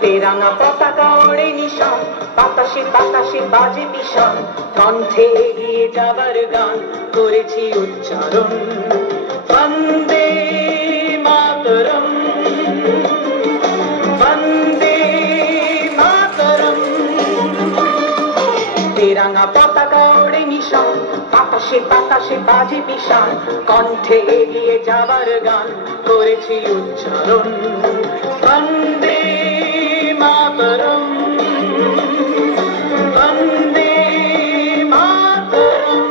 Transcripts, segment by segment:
তেরাঙা পতাকা ওড়ে নিশান, বাতাসে বাতাসে বাজে পিশান, কণ্ঠে এগিয়ে যাবার গান করেছি উচ্চারণ। বন্দে মাতরম, বন্দে মাতরম। তেরাঙা পতাকা ওড়ে নিশান, বাতাসে বাতাসে বাজে পিশান, কণ্ঠে এগিয়ে যাবার গান করেছি উচ্চারণ। বন্দে মাতরম, বন্দে মাতরম।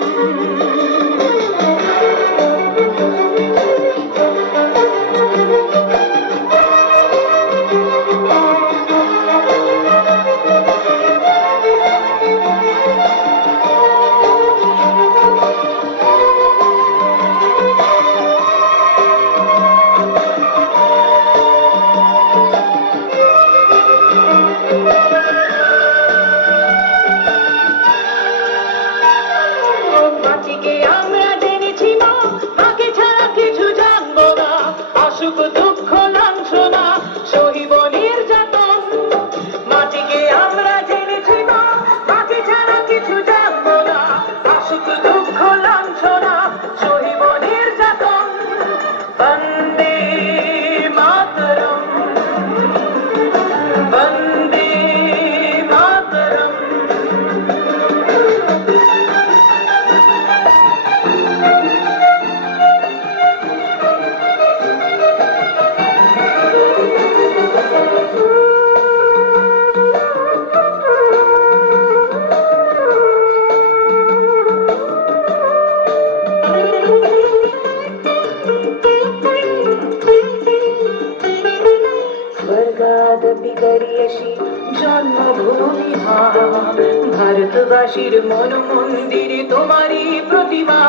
দুঃখ লাঞ্ছনা সহিব নির্যাতন, মাটিকে আমরা জেনেছি মা, বাকি ছাড়া কিছু জানবো না। আসুক দুঃখ লাঞ্ছনা সহিব নির্যাতন। বন্দে মাতরম, বন্দে মাতরম। স্বর্গাদপি গরিয়সি জন্মভূমি মা, ভারতবাসীর মন মন্দিরে তোমারই প্রতিমা।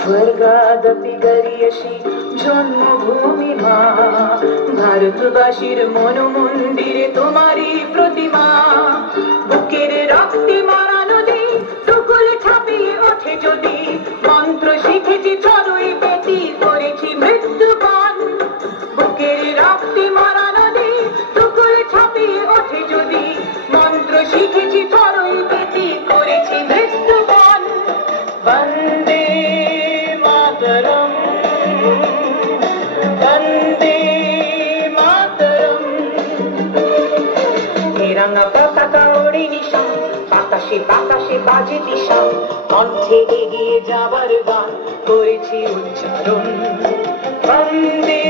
স্বর্গাদপি গরিয়সি জন্মভূমি মা, ভারতবাসীর মন মন্দিরে তোমারই প্রতিমা। বুকের রক্তে মারা নদী টুকুল ছাপিয়ে ওঠে যদি, মন্ত্র শিখেছি চড়ুই পেতি করেছি মৃত্যুপান। বুকের রক্তে মারা নদী টুকুল ছাপিয়ে ওঠে যদি, মন্ত্র শিখেছি চড়ুই পেতি করেছি মৃত্যুপান। বন্দে মাতরম, বন্দে মাতরম। তেরাঙা পতাকা ওড়ে নিশান, বাতাসে বাতাসে বাজে দিশা, কণ্ঠে এগিয়ে যাবার গান করেছি উচ্চারণ। বন্দে